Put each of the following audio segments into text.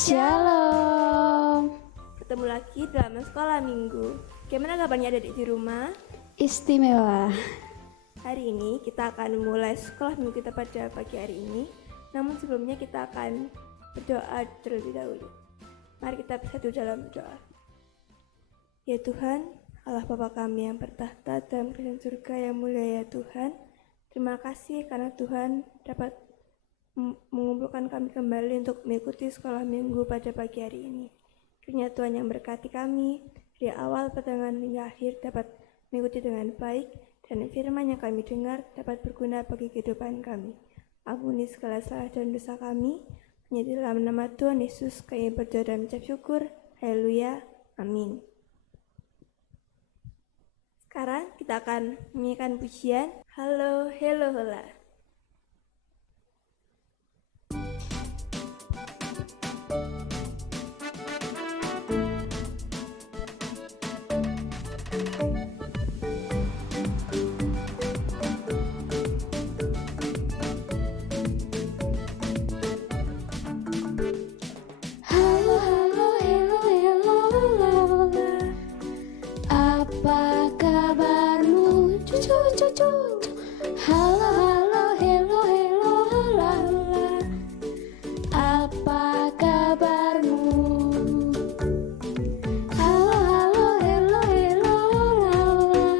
Shalom. Ketemu lagi dalam sekolah minggu. Gimana kabarnya adik di rumah? Istimewa. Hari ini kita akan mulai sekolah minggu kita pada pagi hari ini. Namun sebelumnya kita akan berdoa terlebih dahulu. Mari kita bersatu dalam doa. Ya Tuhan, Allah Bapa kami yang bertahta dalam kerajaan surga yang mulia ya Tuhan. Terima kasih karena Tuhan dapat mengumpulkan kami kembali untuk mengikuti sekolah minggu pada pagi hari ini. Kiranya Tuhan yang berkati kami dari awal pertengahan hingga akhir dapat mengikuti dengan baik, dan firman yang kami dengar dapat berguna bagi kehidupan kami. Ampuni segala salah dan dosa kami. Hanya di dalam nama Tuhan Yesus kami berdoa dan mengucap syukur. Haleluya. Amin. Sekarang kita akan menyanyikan pujian Halo, Hello, Hola. Halo, halo, hello, hello, hola, hola. Apa kabarmu? Halo, halo, hello, hello, hola, hola.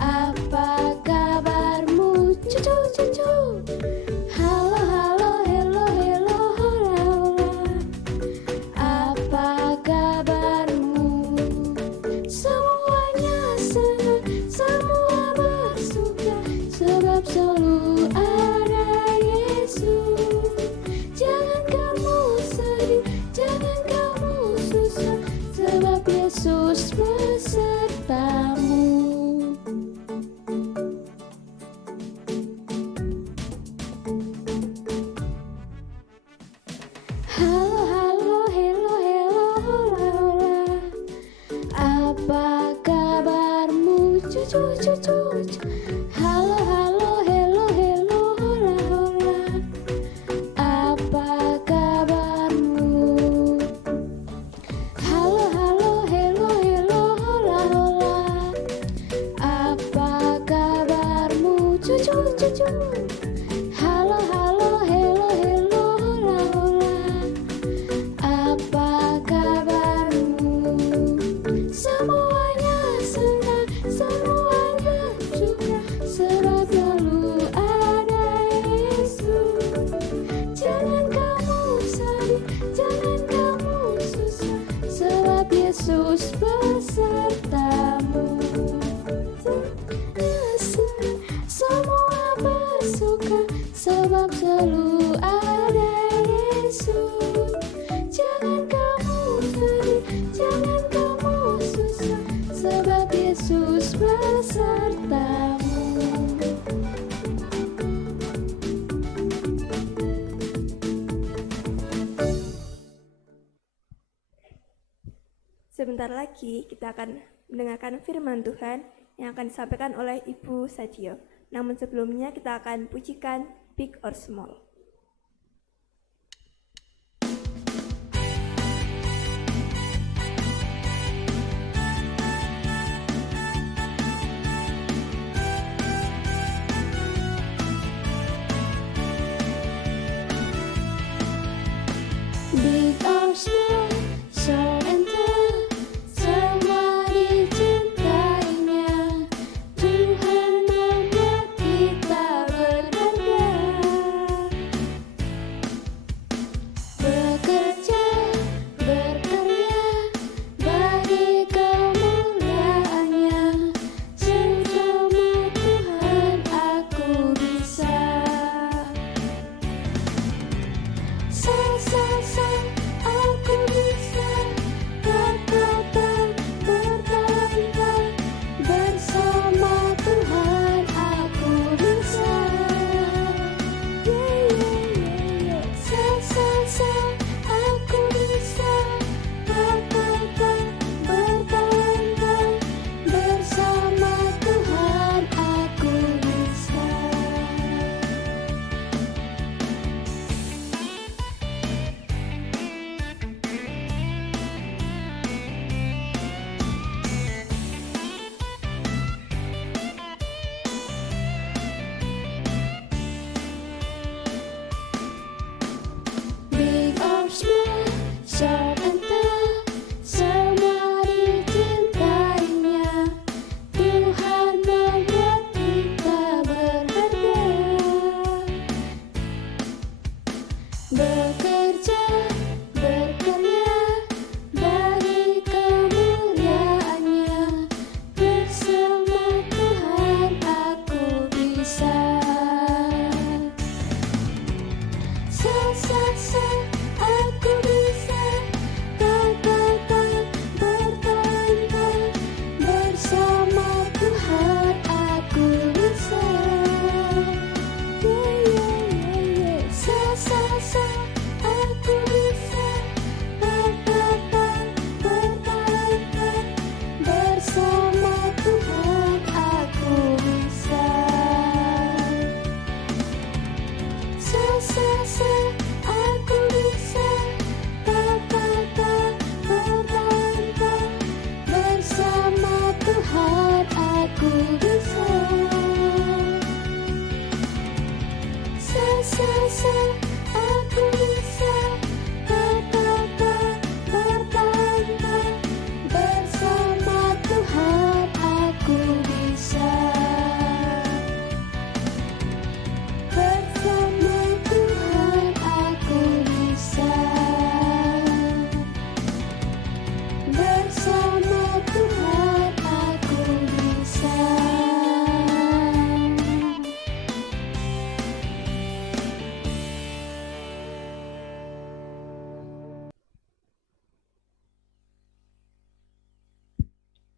Apa kabarmu? Cucu, cucu. Halo, halo, hello, hello, hola, hola. Apa kabarmu? Semuanya senang, semua bersuka, sebab selalu ada Yesus. Jangan kamu sedih, jangan kamu susah, sebab Yesus besertamu. Halo, halo, hello, hello, hola, hola. Apa kabarmu? Cucu, cucu. Halo, halo, hello, hello, hola, hola. Apa kabarmu? Halo, halo, hello, hello, hola, hola. Apa kabarmu? Cucu, cucu. Halo, halo, hello, hello, hola, hola. Apa kabarmu? Semuanya senang, semuanya suka, sebab selalu ada Yesus. Jangan kamu sedih, jangan kamu susah, sebab Yesus besertamu. Semuanya senang, semua bersuka, sebab selalu ada Yesus. Jangan kamu sedih, jangan kamu susah, sebab Yesus besertamu. Sebentar lagi kita akan mendengarkan firman Tuhan yang akan disampaikan oleh Ibu Sadio. Namun sebelumnya kita akan pujikan Big or Small. Big or small, short and tall, semua dicintainya. Tuhan membuat kita berharga.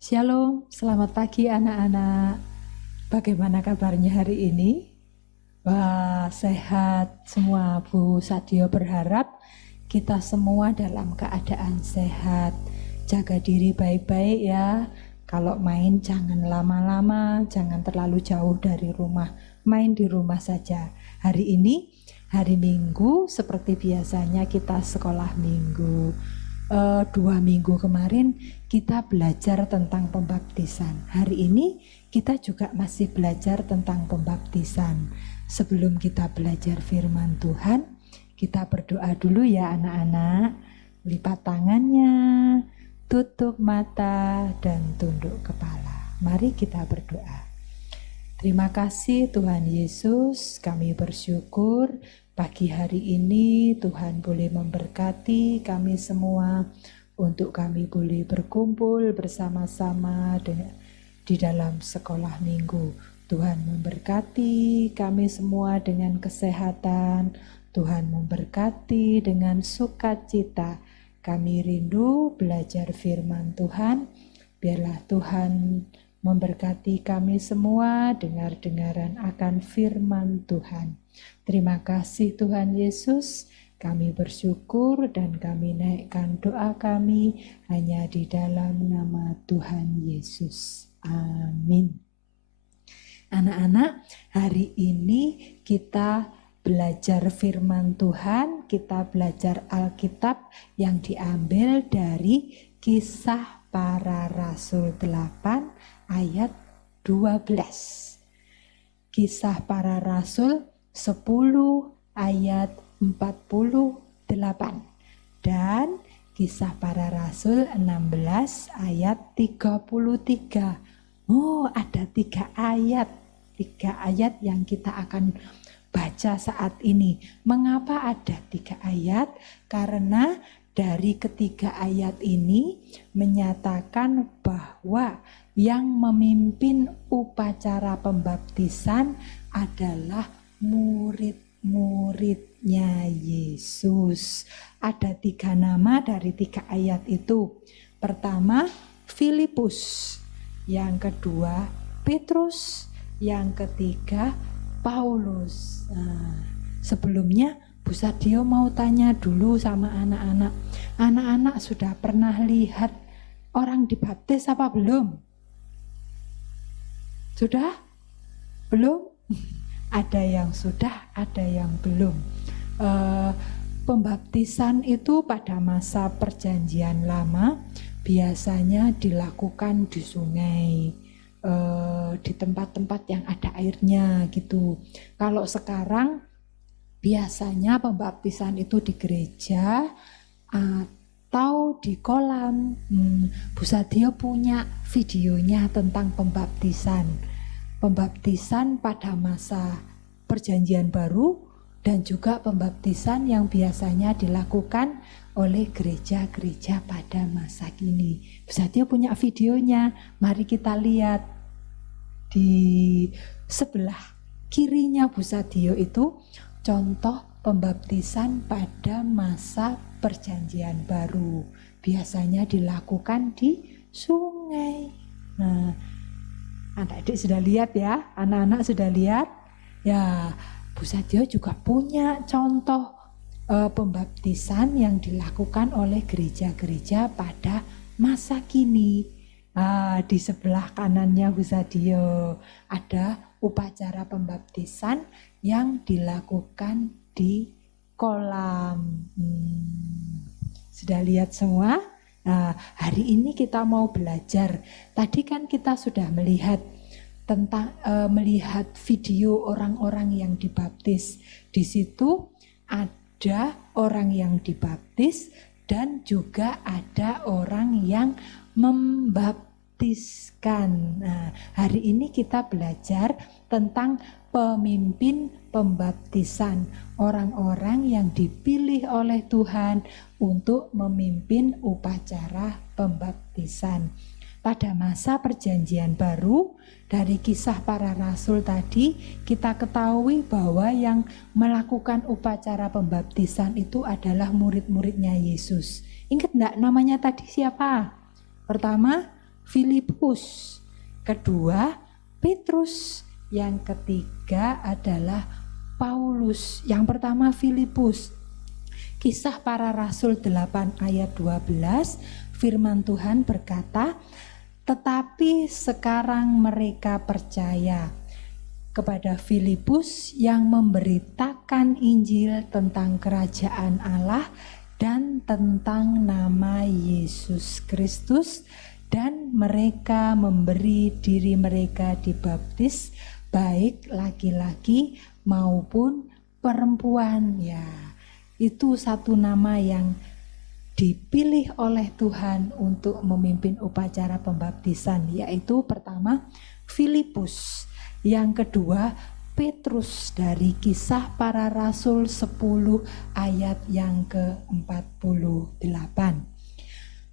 Shalom, selamat pagi anak-anak. Bagaimana kabarnya hari ini? Wah, sehat semua. Bu Sadio berharap kita semua dalam keadaan sehat. Jaga diri baik-baik ya. Kalau main jangan lama-lama, jangan terlalu jauh dari rumah. Main di rumah saja. Hari ini, hari Minggu, seperti biasanya kita sekolah minggu. 2 minggu kemarin kita belajar tentang pembaptisan. Hari ini kita juga masih belajar tentang pembaptisan. Sebelum kita belajar firman Tuhan, kita berdoa dulu ya anak-anak. Lipat tangannya, tutup mata dan tunduk kepala. Mari kita berdoa. Terima kasih Tuhan Yesus, kami bersyukur pagi hari ini Tuhan boleh memberkati kami semua untuk kami boleh berkumpul bersama-sama di dalam sekolah minggu. Tuhan memberkati kami semua dengan kesehatan, Tuhan memberkati dengan sukacita. Kami rindu belajar firman Tuhan, biarlah Tuhan memberkati kami semua dengar-dengaran akan firman Tuhan. Terima kasih Tuhan Yesus, kami bersyukur dan kami naikkan doa kami hanya di dalam nama Tuhan Yesus. Amin. Anak-anak, hari ini kita belajar firman Tuhan, kita belajar Alkitab yang diambil dari Kisah Para Rasul 8 ayat 12. Kisah Para Rasul 10 ayat 48 dan Kisah Para Rasul 16 ayat 33. Oh, ada 3 ayat yang kita akan baca saat ini. Mengapa ada 3 ayat? Karena dari ketiga ayat ini menyatakan bahwa yang memimpin upacara pembaptisan adalah murid-muridnya Yesus. Ada 3 nama dari 3 ayat itu. Pertama, Filipus. Yang kedua, Petrus. Yang ketiga, Paulus. Nah, sebelumnya Bu Sadio mau tanya dulu sama anak-anak. Anak-anak sudah pernah lihat orang dibaptis apa belum? Sudah? Belum? Ada yang sudah, ada yang belum. Pembaptisan itu pada masa perjanjian lama biasanya dilakukan di sungai, di tempat-tempat yang ada airnya gitu. Kalau sekarang biasanya pembaptisan itu di gereja atau di kolam. Bu Sadio punya videonya tentang pembaptisan. Pembaptisan pada masa perjanjian baru dan juga pembaptisan yang biasanya dilakukan oleh gereja-gereja pada masa kini. Bu Sadio punya videonya, mari kita lihat. Di sebelah kirinya Bu Sadio itu contoh pembaptisan pada masa perjanjian baru. Biasanya dilakukan di sungai. Nah, adik-adik sudah lihat ya? Anak-anak sudah lihat? Ya, Bu Sadio juga punya contoh pembaptisan yang dilakukan oleh gereja-gereja pada masa kini. Di sebelah kanannya Bu Sadio ada upacara pembaptisan yang dilakukan di kolam. Sudah lihat semua? Hari ini kita mau belajar. Tadi kan kita sudah melihat tentang melihat video orang-orang yang dibaptis. Di situ ada orang yang dibaptis dan juga ada orang yang membaptiskan. Nah, hari ini kita belajar tentang pemimpin pembaptisan, orang-orang yang dipilih oleh Tuhan untuk memimpin upacara pembaptisan. Pada masa perjanjian baru, dari Kisah Para Rasul tadi kita ketahui bahwa yang melakukan upacara pembaptisan itu adalah murid-muridnya Yesus. Ingat enggak namanya tadi siapa? Pertama, Filipus, kedua Petrus, yang ketiga adalah Paulus. Yang pertama Filipus. Kisah Para Rasul 8 ayat 12, firman Tuhan berkata, tetapi sekarang mereka percaya kepada Filipus yang memberitakan Injil tentang kerajaan Allah dan tentang nama Yesus Kristus, dan mereka memberi diri mereka dibaptis, baik laki-laki maupun perempuan. Ya, itu satu nama yang dipilih oleh Tuhan untuk memimpin upacara pembaptisan, yaitu pertama Filipus, yang kedua Petrus dari Kisah Para Rasul 10 ayat yang ke-48.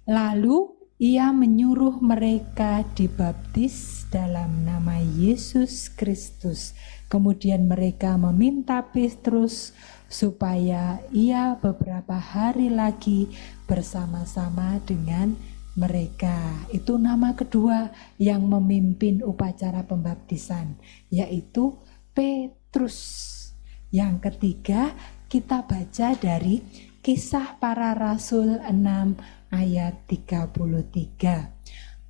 Lalu ia menyuruh mereka dibaptis dalam nama Yesus Kristus. Kemudian mereka meminta Petrus supaya ia beberapa hari lagi bersama-sama dengan mereka. Itu nama kedua yang memimpin upacara pembaptisan, yaitu Petrus. Yang ketiga kita baca dari Kisah Para Rasul 6 ayat 33.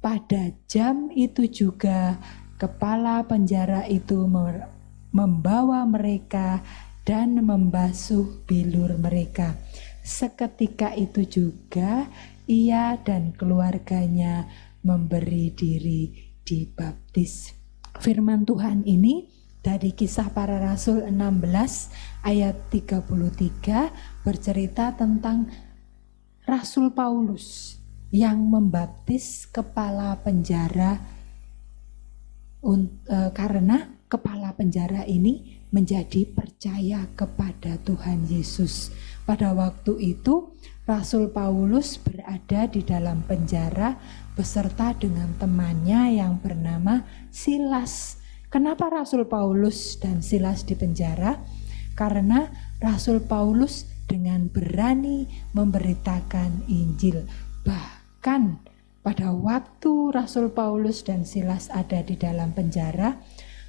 Pada jam itu juga kepala penjara itu membawa mereka dan membasuh bilur mereka. Seketika itu juga ia dan keluarganya memberi diri dibaptis. Firman Tuhan ini dari Kisah Para Rasul 16 ayat 33 bercerita tentang Rasul Paulus yang membaptis kepala penjara karena kepala penjara ini menjadi percaya kepada Tuhan Yesus. Pada waktu itu Rasul Paulus berada di dalam penjara beserta dengan temannya yang bernama Silas. Kenapa Rasul Paulus dan Silas di penjara? Karena Rasul Paulus dengan berani memberitakan Injil. Bahkan pada waktu Rasul Paulus dan Silas ada di dalam penjara,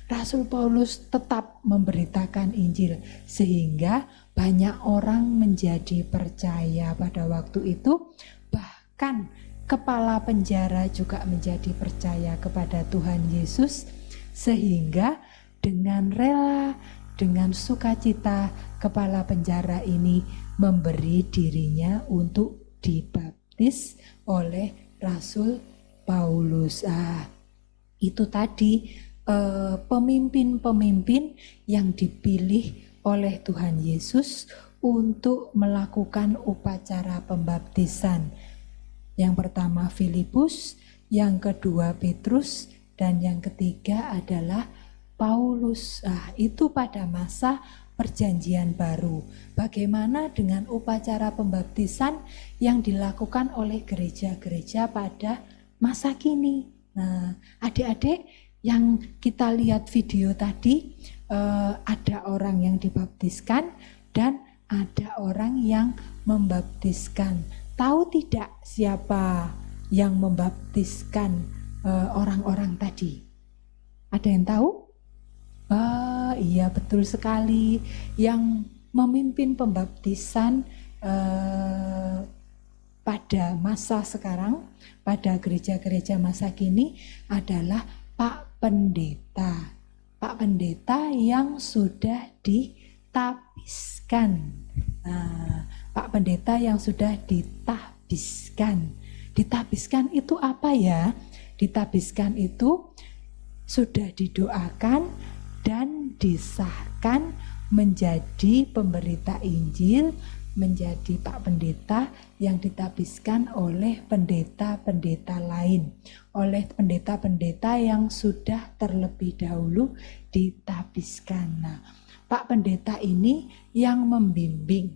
Rasul Paulus tetap memberitakan Injil sehingga banyak orang menjadi percaya pada waktu itu. Bahkan kepala penjara juga menjadi percaya kepada Tuhan Yesus, sehingga dengan rela, dengan sukacita kepala penjara ini memberi dirinya untuk dibaptis oleh Rasul Paulus. Itu tadi pemimpin-pemimpin yang dipilih oleh Tuhan Yesus untuk melakukan upacara pembaptisan. Yang pertama Filipus, yang kedua Petrus, dan yang ketiga adalah Paulus. Itu pada masa Perjanjian Baru. Bagaimana dengan upacara pembaptisan yang dilakukan oleh gereja-gereja pada masa kini? Nah, adik-adik yang kita lihat video tadi, ada orang yang dibaptiskan dan ada orang yang membaptiskan. Tahu tidak siapa yang membaptiskan orang-orang tadi? Ada yang tahu? Iya, betul sekali. Yang memimpin pembaptisan pada masa sekarang, pada gereja-gereja masa kini adalah Pak Pendeta. Pak Pendeta yang sudah ditahbiskan. Pak Pendeta yang sudah ditahbiskan. Ditahbiskan itu apa ya? Ditahbiskan itu sudah didoakan dan disahkan menjadi pemberita Injil, menjadi Pak Pendeta yang ditahbiskan oleh pendeta-pendeta lain, oleh pendeta-pendeta yang sudah terlebih dahulu ditahbiskan. Nah, Pak Pendeta ini yang membimbing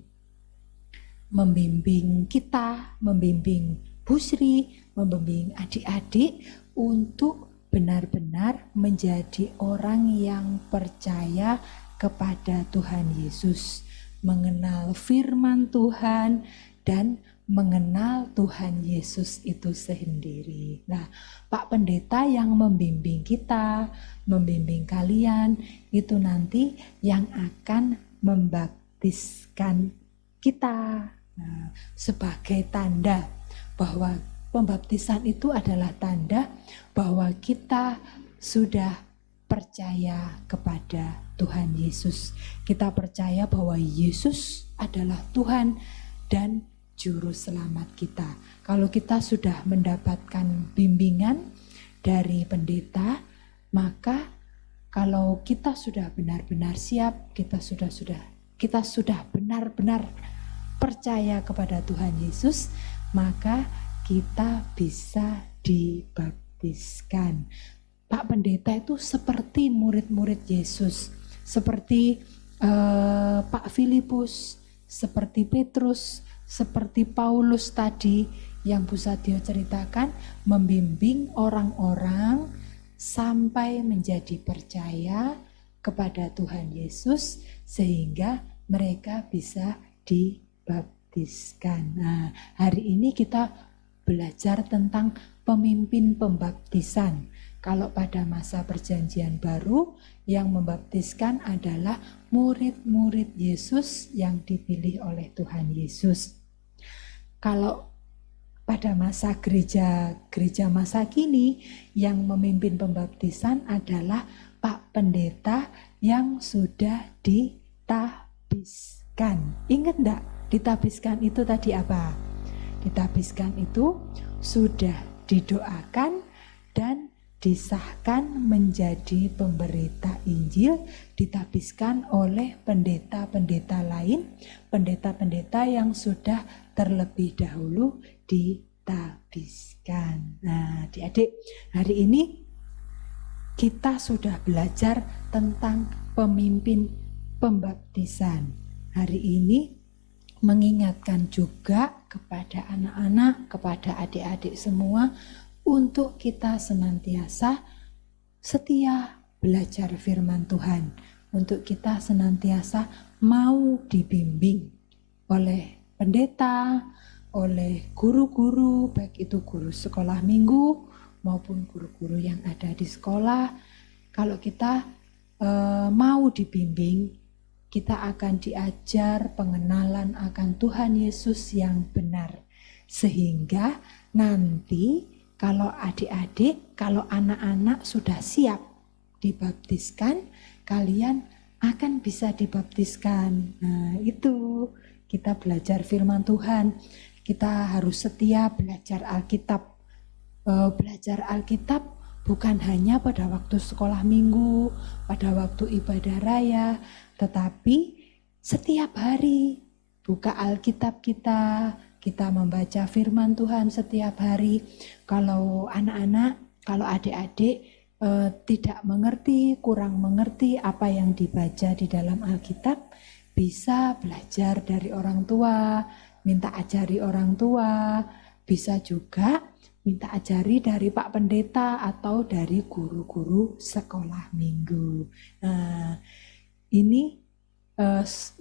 kita, membimbing Busri, membimbing adik-adik untuk benar-benar menjadi orang yang percaya kepada Tuhan Yesus, mengenal firman Tuhan dan mengenal Tuhan Yesus itu sendiri. Nah, Pak Pendeta yang membimbing kita, membimbing kalian, itu nanti yang akan membaptiskan kita. Nah, sebagai tanda bahwa pembaptisan itu adalah tanda bahwa kita sudah percaya kepada Tuhan Yesus. Kita percaya bahwa Yesus adalah Tuhan dan Juru Selamat kita. Kalau kita sudah mendapatkan bimbingan dari pendeta, maka kalau kita sudah benar-benar siap, kita sudah benar-benar percaya kepada Tuhan Yesus, maka kita bisa dibaptiskan. Pak Pendeta itu seperti murid-murid Yesus, seperti Pak Filipus, seperti Petrus, seperti Paulus tadi yang Bu Sadio ceritakan, membimbing orang-orang sampai menjadi percaya kepada Tuhan Yesus sehingga mereka bisa dibaptiskan. Nah, hari ini kita belajar tentang pemimpin pembaptisan. Kalau pada masa perjanjian baru, yang membaptiskan adalah murid-murid Yesus yang dipilih oleh Tuhan Yesus. Kalau pada masa gereja masa kini, yang memimpin pembaptisan adalah Pak Pendeta yang sudah ditabiskan. Ingat enggak? Ditabiskan itu tadi apa? Ditabiskan itu sudah didoakan dan disahkan menjadi pemberita Injil, ditabiskan oleh pendeta-pendeta lain, pendeta-pendeta yang sudah terlebih dahulu ditabiskan. Nah, adik-adik, hari ini kita sudah belajar tentang pemimpin pembaptisan. Hari ini mengingatkan juga kepada anak-anak, kepada adik-adik semua, untuk kita senantiasa setia belajar firman Tuhan, untuk kita senantiasa mau dibimbing oleh pendeta, oleh guru-guru, baik itu guru sekolah minggu maupun guru-guru yang ada di sekolah. Kalau kita mau dibimbing, kita akan diajar pengenalan akan Tuhan Yesus yang benar, sehingga nanti kalau adik-adik, kalau anak-anak sudah siap dibaptiskan, kalian akan bisa dibaptiskan. Nah, itu kita belajar firman Tuhan. Kita harus setia belajar Alkitab. Belajar Alkitab bukan hanya pada waktu sekolah minggu, pada waktu ibadah raya, tetapi setiap hari buka Alkitab kita membaca firman Tuhan setiap hari. Kalau anak-anak, kalau adik-adik tidak mengerti, kurang mengerti apa yang dibaca di dalam Alkitab, bisa belajar dari orang tua, minta ajari orang tua, bisa juga minta ajari dari Pak Pendeta atau dari guru-guru sekolah minggu. Nah, ini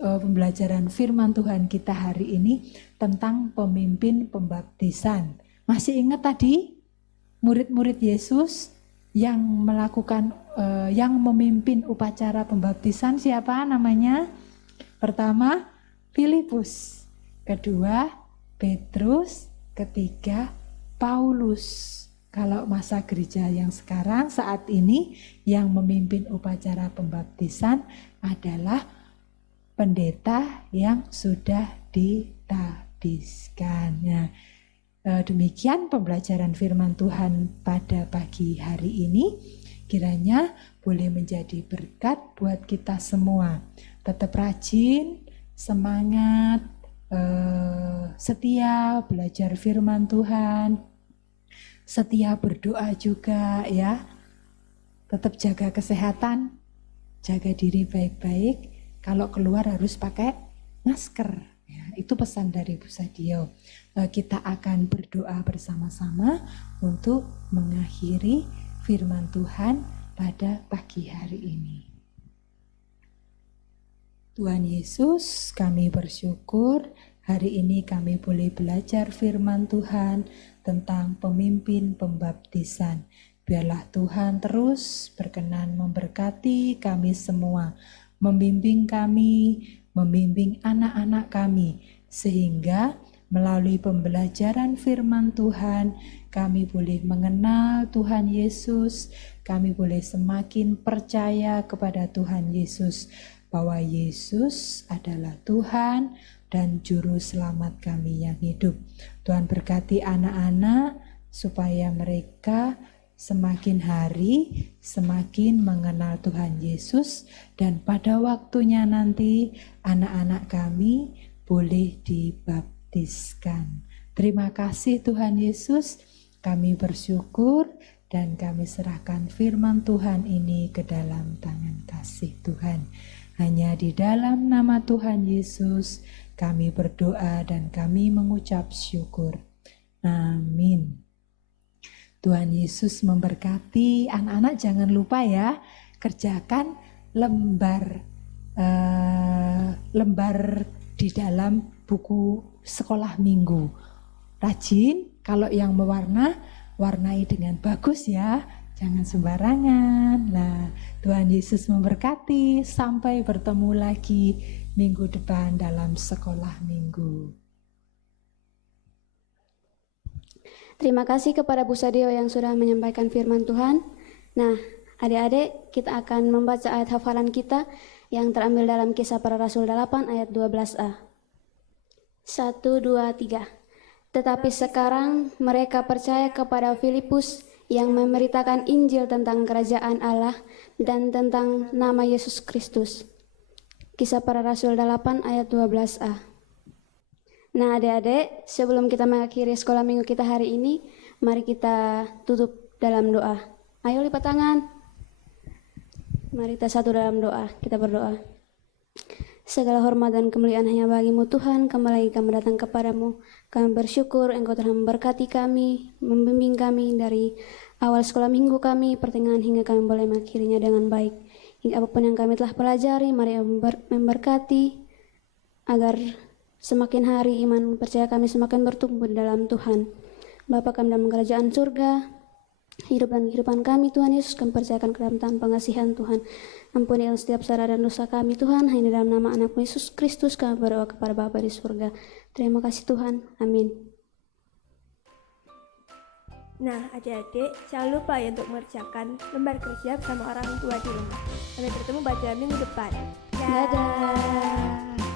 pembelajaran firman Tuhan kita hari ini tentang pemimpin pembaptisan. Masih ingat tadi murid-murid Yesus yang melakukan yang memimpin upacara pembaptisan siapa namanya? Pertama Filipus, kedua Petrus, ketiga Paulus. Kalau masa gereja yang sekarang saat ini yang memimpin upacara pembaptisan adalah pendeta yang sudah ditabiskan. Nah, demikian pembelajaran firman Tuhan pada pagi hari ini. Kiranya boleh menjadi berkat buat kita semua. Tetap rajin, semangat, setia belajar firman Tuhan, setia berdoa juga ya. Tetap jaga kesehatan, jaga diri baik-baik. Kalau keluar harus pakai masker. Ya, itu pesan dari Bu Sadio. Kita akan berdoa bersama-sama untuk mengakhiri firman Tuhan pada pagi hari ini. Tuhan Yesus, kami bersyukur Hari ini kami boleh belajar firman Tuhan tentang pemimpin pembaptisan. Biarlah Tuhan terus berkenan memberkati kami semua, membimbing kami, membimbing anak-anak kami, sehingga melalui pembelajaran firman Tuhan, kami boleh mengenal Tuhan Yesus, kami boleh semakin percaya kepada Tuhan Yesus, bahwa Yesus adalah Tuhan dan Juru Selamat kami yang hidup. Tuhan berkati anak-anak supaya mereka semakin hari semakin mengenal Tuhan Yesus, dan pada waktunya nanti anak-anak kami boleh dibaptiskan. Terima kasih Tuhan Yesus, kami bersyukur dan kami serahkan firman Tuhan ini ke dalam tangan kasih Tuhan. Hanya di dalam nama Tuhan Yesus kami berdoa dan kami mengucap syukur. Amin. Tuhan Yesus memberkati. Anak-anak jangan lupa ya, kerjakan lembar di dalam buku sekolah minggu. Rajin, kalau yang mewarna, warnai dengan bagus ya, jangan sembarangan. Nah, Tuhan Yesus memberkati. Sampai bertemu lagi minggu depan dalam sekolah minggu. Terima kasih kepada Bu Sadio yang sudah menyampaikan firman Tuhan. Nah, adik-adik, kita akan membaca ayat hafalan kita yang terambil dalam Kisah Para Rasul 8 ayat 12a. 1, 2, 3. Tetapi sekarang mereka percaya kepada Filipus yang memberitakan Injil tentang kerajaan Allah dan tentang nama Yesus Kristus. Kisah Para Rasul 8 ayat 12a. Nah adik-adik, sebelum kita mengakhiri sekolah minggu kita hari ini, mari kita tutup dalam doa. Ayo lipat tangan. Mari kita satu dalam doa, kita berdoa. Segala hormat dan kemuliaan hanya bagi-Mu Tuhan, kembali lagi kami datang kepadamu. Kami bersyukur Engkau telah memberkati kami, membimbing kami dari awal sekolah minggu kami, pertengahan hingga kami boleh mengakhirinya dengan baik. Hingga apapun yang kami telah pelajari, mari memberkati agar semakin hari iman percaya kami semakin bertumbuh di dalam Tuhan. Bapa kami dalam kerajaan surga, hidup dan kehidupan kami Tuhan Yesus, kami percayakan ke dalam tangan pengasihan Tuhan. Ampuni setiap salah dan dosa kami Tuhan, hanya dalam nama anak Yesus Kristus kami berdoa kepada Bapa di surga. Terima kasih Tuhan, amin. Nah, adik-adik, jangan lupa ya untuk mengerjakan lembar kerja bersama orang tua di rumah. Sampai bertemu pada minggu depan. Dadah.